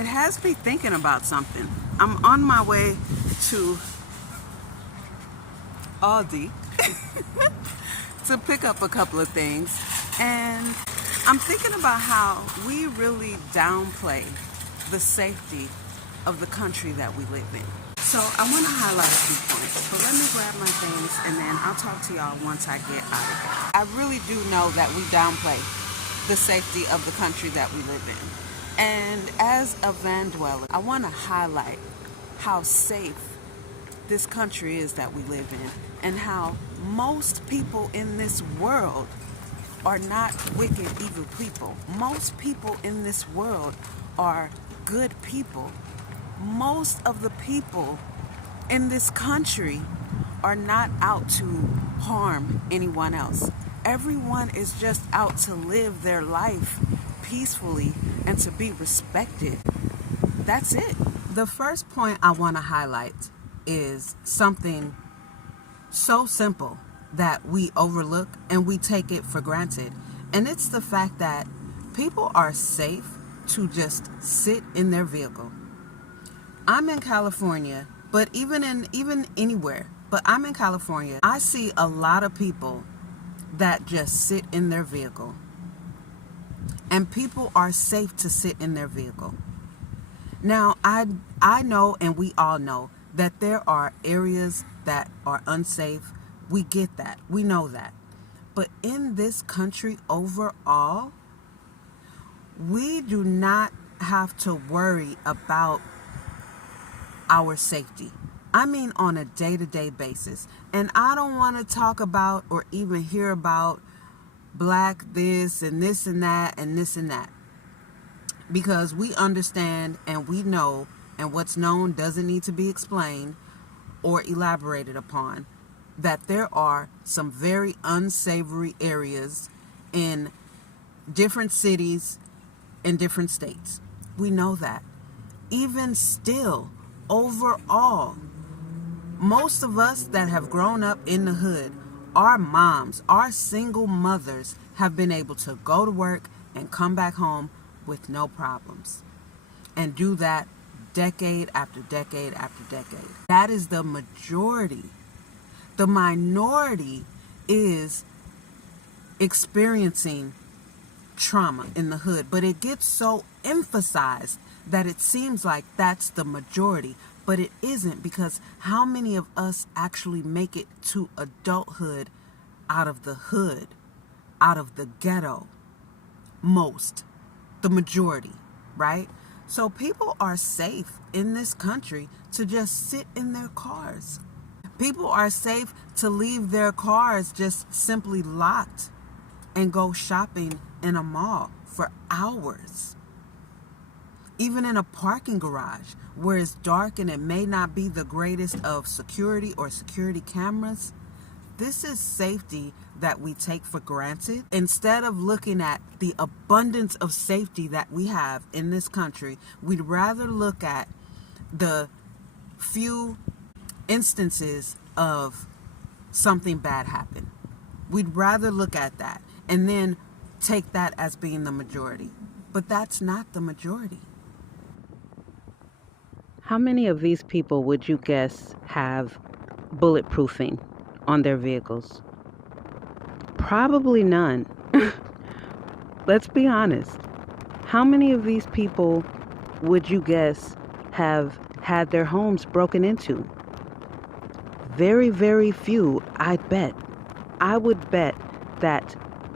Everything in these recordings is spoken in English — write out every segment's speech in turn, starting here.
it has me thinking about something. I'm on my way to Aldi to pick up a couple of things, and I'm thinking about how we really downplay the safety of the country that we live in. So I want to highlight a few points, but let me grab my things and then I'll talk to y'all once I get out of here. I really do know that we downplay the safety of the country that we live in. And as a van dweller, I want to highlight how safe this country is that we live in, and how most people in this world are not wicked, evil people. Most people in this world are good people. Most of the people in this country are not out to harm anyone else. Everyone is just out to live their life peacefully and to be respected. That's it. The first point I want to highlight is something so simple that we overlook and we take it for granted. And it's the fact that people are safe to just sit in their vehicle. I'm in California, but even anywhere, but I'm in California, I see a lot of people that just sit in their vehicle. And people are safe to sit in their vehicle. Now, I know, and we all know, that there are areas that are unsafe. We get that. We know that. But in this country overall, we do not have to worry about our safety. I mean, on a day-to-day basis. And I don't want to talk about or even hear about black this and this and that and this and that. Because we understand and we know, and what's known doesn't need to be explained or elaborated upon, that there are some very unsavory areas in different cities in different states. We know that. Even still, overall, most of us that have grown up in the hood, our moms, our single mothers have been able to go to work and come back home with no problems, and do that decade after decade after decade. That is the majority. The minority is experiencing trauma in the hood, but it gets so emphasized that it seems like that's the majority, but it isn't, because how many of us actually make it to adulthood out of the hood, out of the ghetto? Most. The majority, right? So people are safe in this country to just sit in their cars. People are safe to leave their cars just simply locked and go shopping in a mall for hours. Even in a parking garage where it's dark and it may not be the greatest of security or security cameras. This is safety that we take for granted. Instead of looking at the abundance of safety that we have in this country, we'd rather look at the few instances of something bad happen. We'd rather look at that and then take that as being the majority. But that's not the majority. How many of these people would you guess have bulletproofing on their vehicles? Probably none. Let's be honest. How many of these people would you guess have had their homes broken into? Very, very few, I bet. I would bet that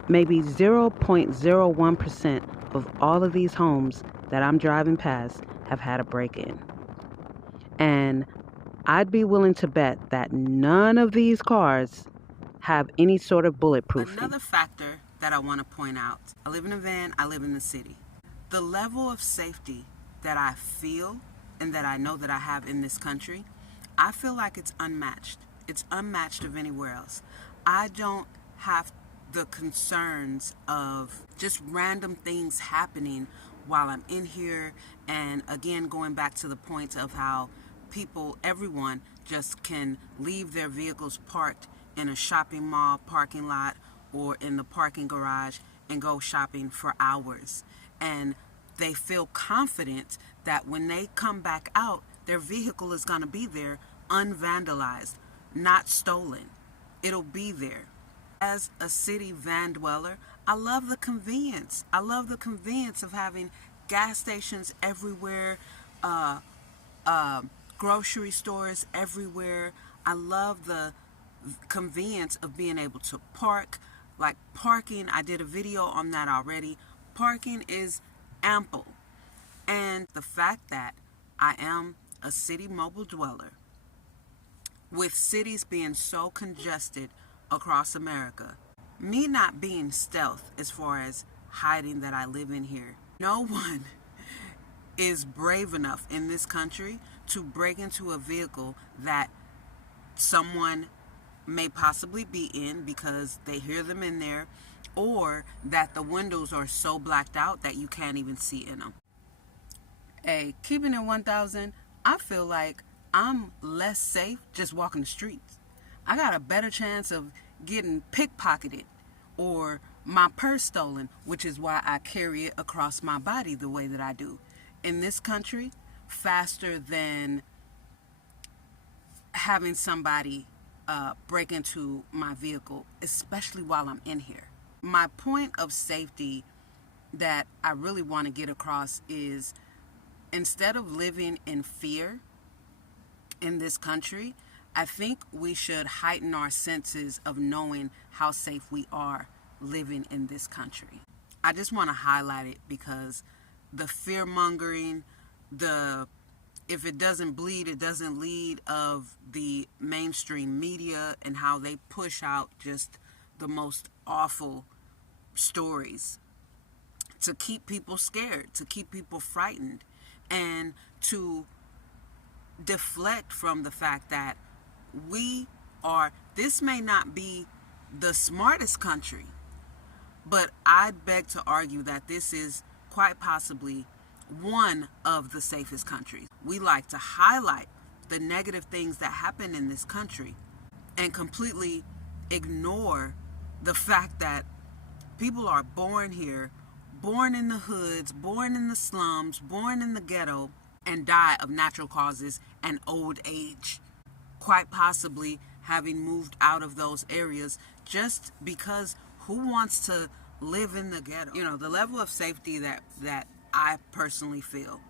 maybe 0.01% of all of these homes that I'm driving past have had a break-in. And I'd be willing to bet that none of these cars have any sort of bulletproofing. Another factor that I want to point out, I live in a van, I live in the city. The level of safety that I feel and that I know that I have in this country, I feel like it's unmatched. It's unmatched of anywhere else. I don't have the concerns of just random things happening while I'm in here. And again, going back to the point of how people, everyone just can leave their vehicles parked in a shopping mall parking lot or in the parking garage and go shopping for hours. And they feel confident that when they come back out, their vehicle is going to be there unvandalized, not stolen. It'll be there. As a city van dweller, I love the convenience. I love the convenience of having gas stations everywhere, grocery stores everywhere. I love the convenience of being able to park. Like parking, I did a video on that already. Parking is ample. And the fact that I am a city mobile dweller, with cities being so congested across America, me not being stealth as far as hiding that I live in here, no one is brave enough in this country to break into a vehicle that someone may possibly be in because they hear them in there, or that the windows are so blacked out that you can't even see in them. Hey, keeping it 1,000, I feel like I'm less safe just walking the streets. I got a better chance of getting pickpocketed or my purse stolen, which is why I carry it across my body the way that I do. In this country, faster than having somebody break into my vehicle, especially while I'm in here. My point of safety that I really want to get across is, instead of living in fear in this country, I think we should heighten our senses of knowing how safe we are living in this country. I just want to highlight it because the fear mongering, the if it doesn't bleed, it doesn't lead of the mainstream media and how they push out just the most awful stories to keep people scared, to keep people frightened, and to deflect from the fact that this may not be the smartest country, but I'd beg to argue that this is quite possibly one of the safest countries. We like to highlight the negative things that happen in this country and completely ignore the fact that people are born here, born in the hoods, born in the slums, born in the ghetto, and die of natural causes and old age, quite possibly having moved out of those areas just because who wants to live in the ghetto? You know, the level of safety that I personally feel,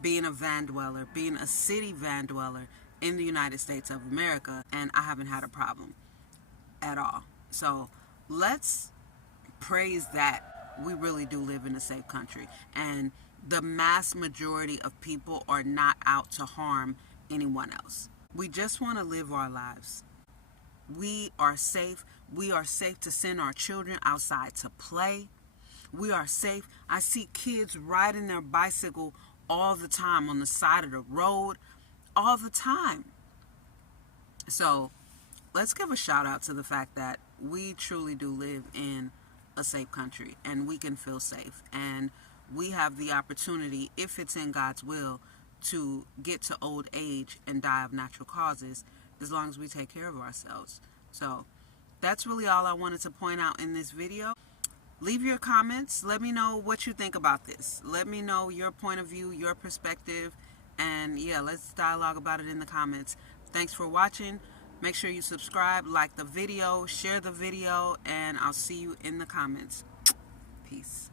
being a van dweller, being a city van dweller in the United States of America, and I haven't had a problem at all. So let's praise that we really do live in a safe country, and the mass majority of people are not out to harm anyone else. We just want to live our lives. We are safe. We are safe to send our children outside to play. We are safe. I see kids riding their bicycle all the time on the side of the road, all the time. So let's give a shout out to the fact that we truly do live in a safe country, and we can feel safe, and we have the opportunity, if it's in God's will, to get to old age and die of natural causes as long as we take care of ourselves. So that's really all I wanted to point out in this video. Leave your comments. Let me know what you think about this. Let me know your point of view, your perspective, and yeah, let's dialogue about it in the comments. Thanks for watching. Make sure you subscribe, like the video, share the video, and I'll see you in the comments. Peace.